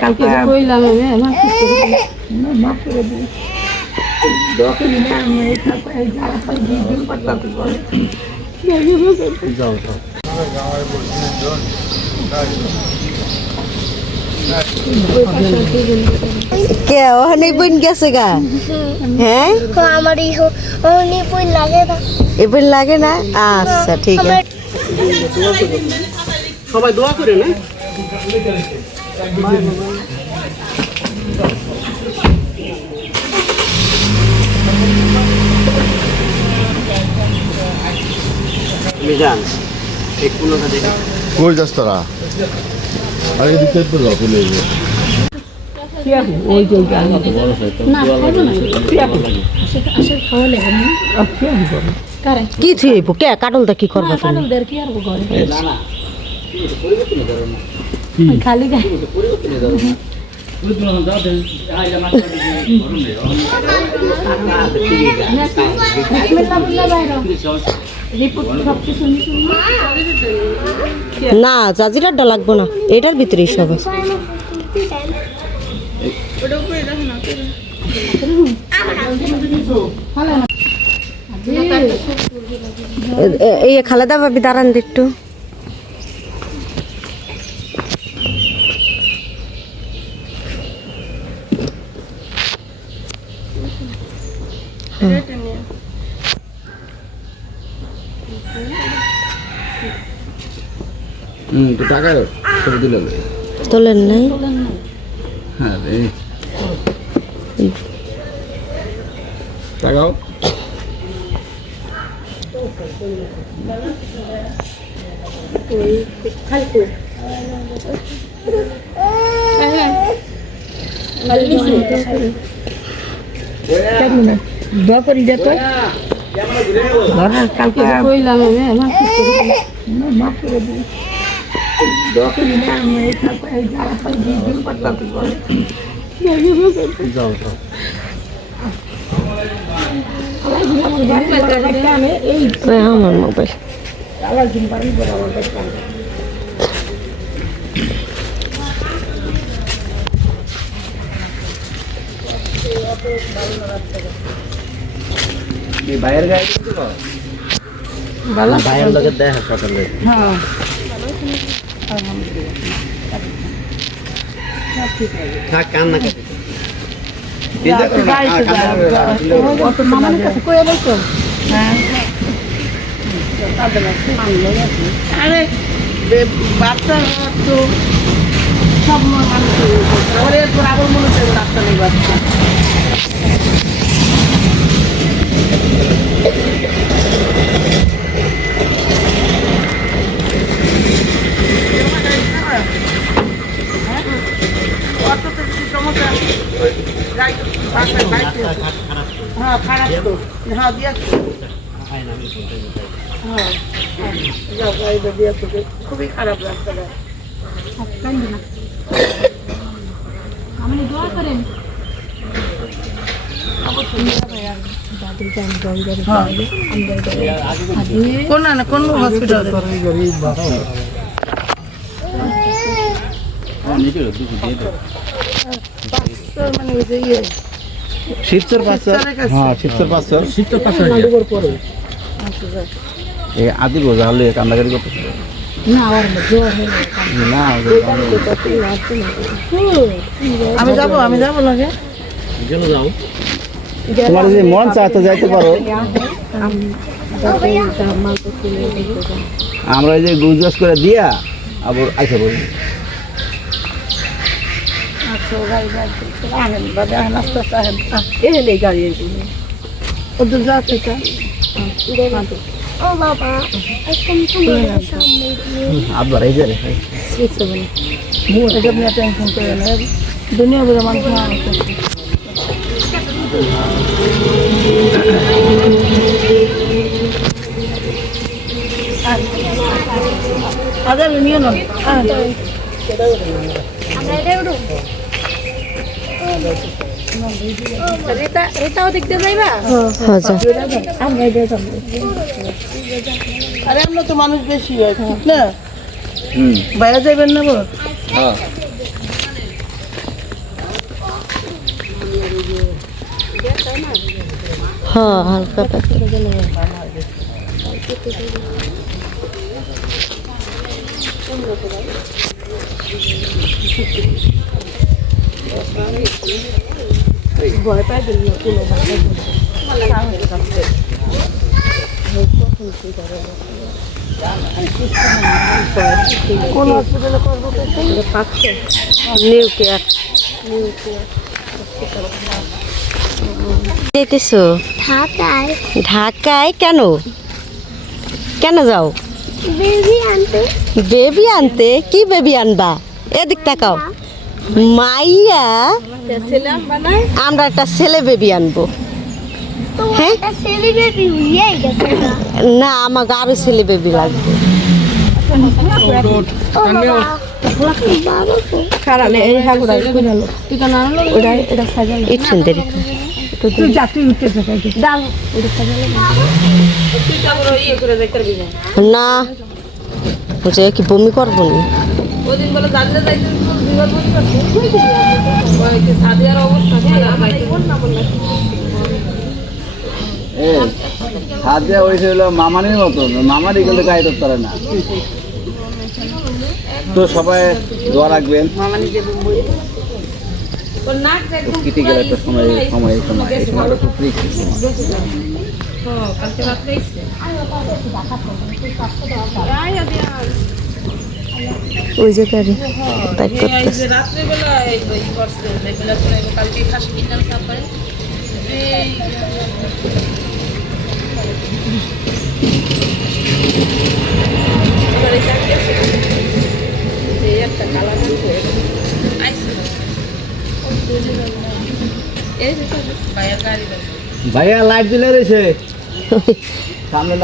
কালকে কইলাম আমি মাফ করে দিই কে ওখানে বোন গেছে গা? হ্যাঁ? আমার ইহো অনি লাগে না বোন লাগে না? আচ্ছা ঠিক আছে। সবাই দোয়া করে না? মিজান এক পনেরোটা দেখে কই যাস তোরা? আরে এদিকে তো যাও চলে যাবে কি থুইব কে? কাটলটা কি করবা তুমি? না না খালি জাজিরারটা লাগবো না। এটার ভিতরেই সব এই খালেদা ভাবি দাঁড়ান দে একটু হুম তো টাকা ছবি দিলে তোলেন নাই হ্যাঁ এই টাকাও কেন দোয়া করি যে তো। ধরেন কালকে কইলাম আমি আমার মাফ মোবাইল। দিন বাড়ি করে আমার কাছে এই বাইরের গায়ে না বাইরের লোকের দেখা সকালে হ্যাঁ। থাক কান্না আরে বাচ্চা তো সব মানুষ আবার মনে হচ্ছে রাস্তা নেই বাচ্চা। হ্যাঁ খারাপ তো হ্যাঁ দিয়ে খুবই খারাপ রাস্তাটা কান্দি না আমি দোয়া করেন। কোন মানে ওই যে ইয়ে এই আদি বোঝা হলে কান্দাকারি করতেছিল আমি যাব আমি যাব লাগে। যাও তোমার যে মন চায় তো যাইতে পারো। আমরা যে গুজরাস করে দিয়া আবার আইসা বলি। দুনিয়া বলে মানুষ আদার নিয়ে নন আমরা এটা উঠো রেতা রেতাও দেখতে যাইবা হ্যাঁ আমরা এটা আরে আমরা তো মানুষ বেশি হয় ঠিক না? হুম বাইরে যাইবেন না বল? হ্যাঁ। হ্যাঁ হালকা ভয় পাই দিল কোনো কোন হসপিটালে করব? পাঁচশো। New care. যেতেছো ঢাকায়। ঢাকায় কেন? কেন যাও? বেবি আনতে। বেবি আনতে? কি বেবি আনবা? এদিক তাকাও। মাইয়া আমরা একটা ছেলে বেবি আনব। হ্যাঁ? না আমাকে আরও ছেলে বেবি লাগবে। খারাপ এই হাগুড়া এটা সুন্দরী তুই যা তুই উঠতে দাও না না কি বমি করব নি? ওই যে মামানির মতো মামানি কিন্তু গায়ে ধরতে পারে না। তো সবাই দোয়া রাখবেন। মামানি যে বই ওর নাক একদম ক্রিটিক্যাল একটা সময় সময় এই সময় এই সময়টা খুব ক্রিটিক্যাল সময় হ্যাঁ, কালকে রাত্রে এসছে ওই জায়গায় তাই এই করতেছে যে রাত্রেবেলা এই ই করছে বেলা করে কালকে খাসি কিনলাম তারপরে এই আবার এই চাকরি আছে। এই একটা কালা এই যে তো ভাইয়া গাড়ি বাজে। ভাইয়া লাইট দিলে রয়েছে সামনে।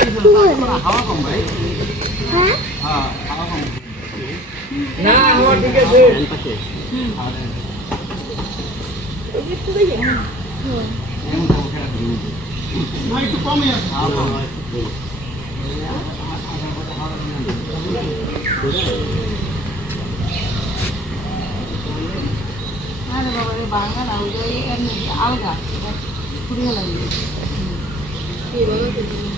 লাইট আচ্ছা হাইটা খুব একটু ডাক ডাক কইলা না এখন তোমার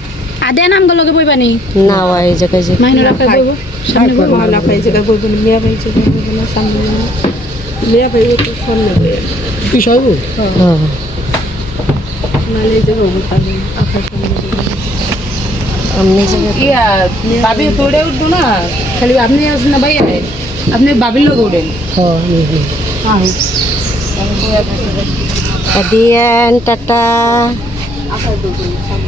আদে নাম গলকে বইবানি না? এই জায়গায় যে মাইনু রাখা বইব সামনে বইব। মহলা পাই জায়গা বলব না মেয়া পাই জায়গা বলব না সামনে না। মেয়া পাই তো সামনে বই হ্যাঁ। নালে এই জায়গা বলব পারবে আকাশ সামনে আমনি জায়গায় ইয়া বাবি তোড়ে উঠবো না? খালি আপনি আসেন না ভাই আপনি বাবির লোক উঠেন। হ্যাঁ দিয়েন টাটা। ঘন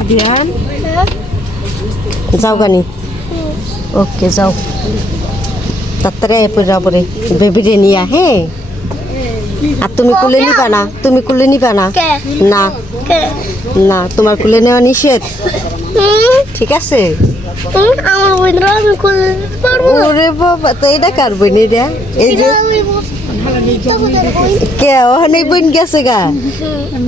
আদিয়ান? হ্যাঁ? যাও গানি। ওকে যাও। তাড়াতাড়ি পরে পরে বেবিরে নিয়া হ্যাঁ আর তুমি কুলে নিবা না তুমি কুলে নিবা না। না। না তোমার কুলে নেওয়া নিষেধ? ঠিক আছে? আমার বন্ধুরা আমি পারব ওরে বাবা তো এটা কার বোন এটা এই যে কে ওখানে বোন গেছে গা?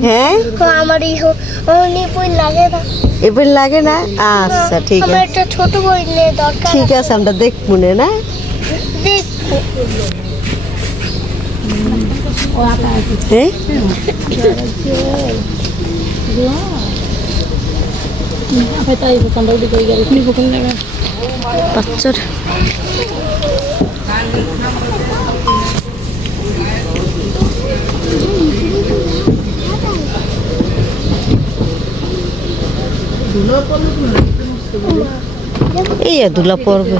হ্যাঁ? আমার ইহো অনি বই লাগে না। এ বোন লাগে না? আচ্ছা ঠিক আমার আছে। একটা ছোট বই নিয়ে দরকার ঠিক আছে। আমরা দেখব না না? দেখো হ্যাঁ বাচ্চার এই দুলা পড়বে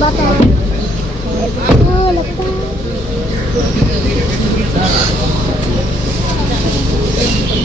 Lata,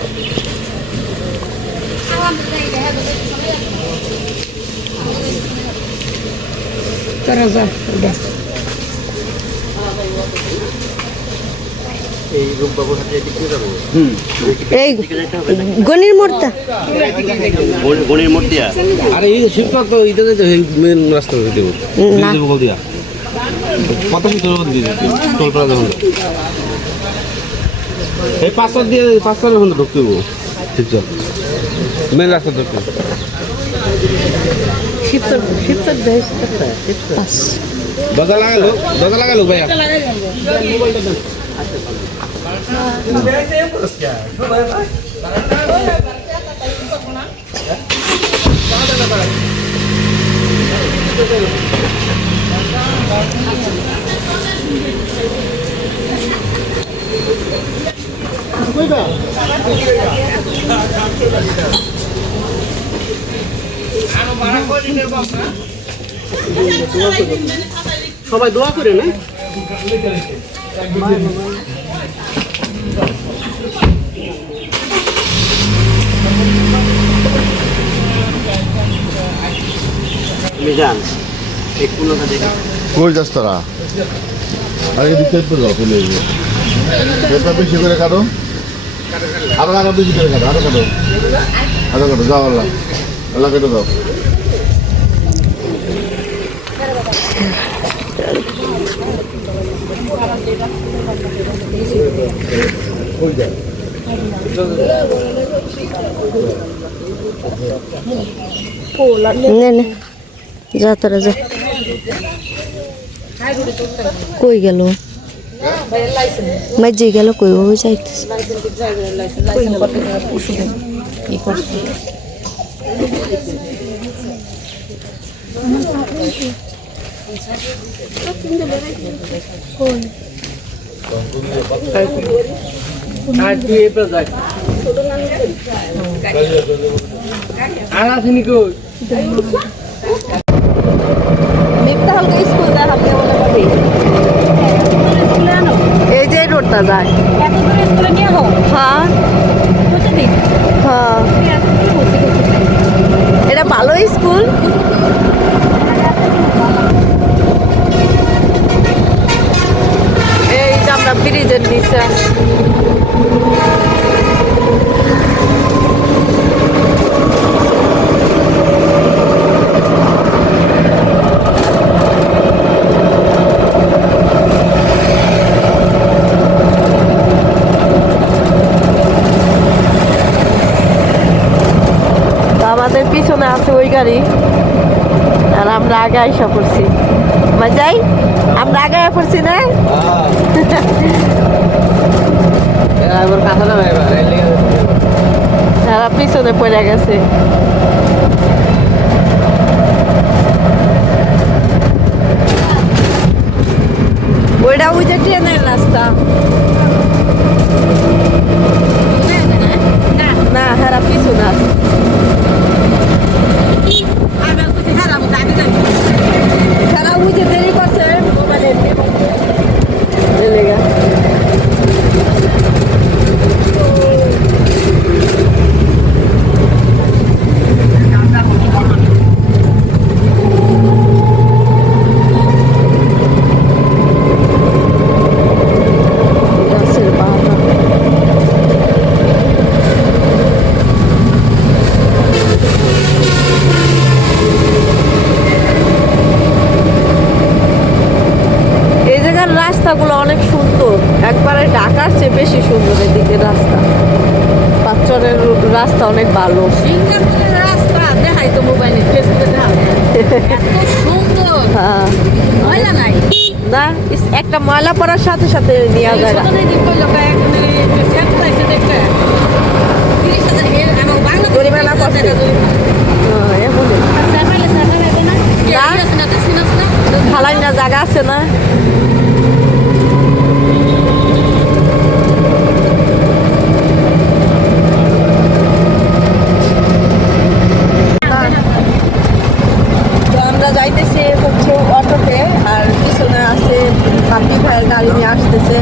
sih. হ এই গনির মোড়টা গণির মূর্তি আরে এই শিবপাক তো এটা তো মেন রাস্তা হয়ে দেবো দিয়া কত দিয়ে দিচ্ছি টোল প্লাজা হলো এই পাঁচশো দিয়ে পাঁচশো এখন ঢুকতে শিবচর। মেন রাস্তা ঢুকতে শিবচর শিবসর দরজা লাগালো দরজা লাগালো ভাইয়া। সবাই দোয়া করে না? বেশি করে কাটো। বেশি করে কাটো কাটো। যাও আল্লাহ কেটে দাও। নে নে। যা তোরা যা। কই গেল? মাঝে গেল কই? ও যাইতেছে। যাই স্কুল এই যে রোডটা যায় হ্যাঁ হ্যাঁ এটা ভালো স্কুল এই যে আমরা ব্রিজের নিচে তো আমাদের পিছনে আছে ওই গাড়ি আর আমরা আগে আইসা পড়ছি যাই আমরা আগে পড়ছি না না তারা পিছনে পড়ে গেছে ওইটা ওই যে ট্রেনের রাস্তা না হারা পিছনে আছে তারা বুঝে দেরি করছে। মোবাইলের লেগা গাছের পাতা এই জায়গার রাস্তাগুলো অনেক সুন্দর একবারে ঢাকার চেয়ে বেশি সুন্দর এদিকে রাস্তা পাঁচচরের রাস্তা অনেক ভালো সিঙ্গাপুরের রাস্তা দেখাই তো মোবাইলে ফেসবুকে দেখা এত সুন্দর হ্যাঁ ময়লা নাই না ইস- একটা ময়লা পড়ার সাথে সাথে নেওয়া যায় না। সকালে দিন কইলো কায় মানে সেট পাইছে দেখতে তিরিশ হাজার এর আমার বাংলা জরিমানা করছে। হ্যাঁ, এমনই। সাইকেলে সাইকেলে হবে না কে না। আছে না তো সিনাস না ফালাই না জায়গা আছে না তো আমরা যাইতেছি হচ্ছে অটোতে আর পিছনে আছে পাপি ভাইয়ের গাড়ি নিয়ে আসতেছে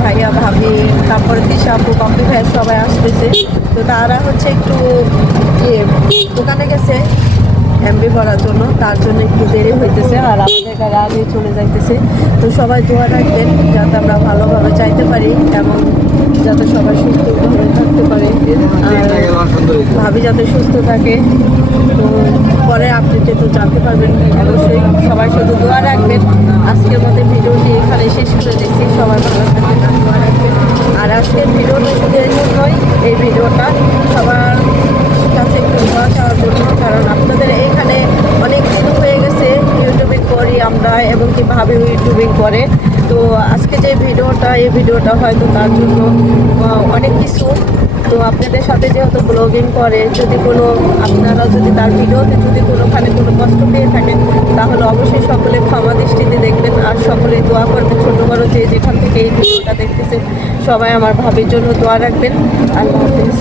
ভাইয়া ভাবি তারপরে আপু ভাইয়ের সবাই আসতেছে। তো তারা হচ্ছে একটু ইয়ে দোকানে গেছে এমবি করার জন্য। তার জন্য একটু দেরি হইতেছে আর আমাদের গাড়ি আগে চলে যাইতেছে। তো সবাই দোয়া রাখবেন যাতে আমরা ভালোভাবে চাইতে পারি এবং যাতে সবাই সুস্থভাবে থাকতে পারে। আর ভাবি যাতে সুস্থ থাকে। তো পরে আপডেটে তো জানতে পারবেন। অবশ্যই সবাই শুধু দোয়া রাখবেন। আজকের মতো ভিডিওটি এখানে শেষ করে দিচ্ছি। সবাই ভালো থাকবেন। দোয়া রাখবেন। আর আজকের ভিডিওটা শুধু এই জন্যই এই ভিডিওটা সবার কাছে একটু দোয়া চাওয়ার জন্য, কারণ আপনাদের এখানে অনেক দিন হয়ে গেছে ইউটিউবিং করি আমরা এবং কি ভাবি ইউটিউবিং করে। তো আজকে যে ভিডিওটা, এই ভিডিওটা হয়তো তার জন্য অনেক কিছু। তো আপনাদের সাথে যেহেতু ব্লগিং করে, যদি কোনো, আপনারা যদি তার ভিডিওতে যদি কোনোখানে কোনো কষ্ট পেয়ে থাকেন, তাহলে অবশ্যই সকলে ক্ষমা দৃষ্টিতে দেখবেন আর সকলেই দোয়া করবেন ছোটো বড়ো যে যেখান থেকে এই ভিডিওটা দেখতেছেন। সবাই আমার ভাবির জন্য দোয়া রাখবেন। আল্লাহ হাফিজ।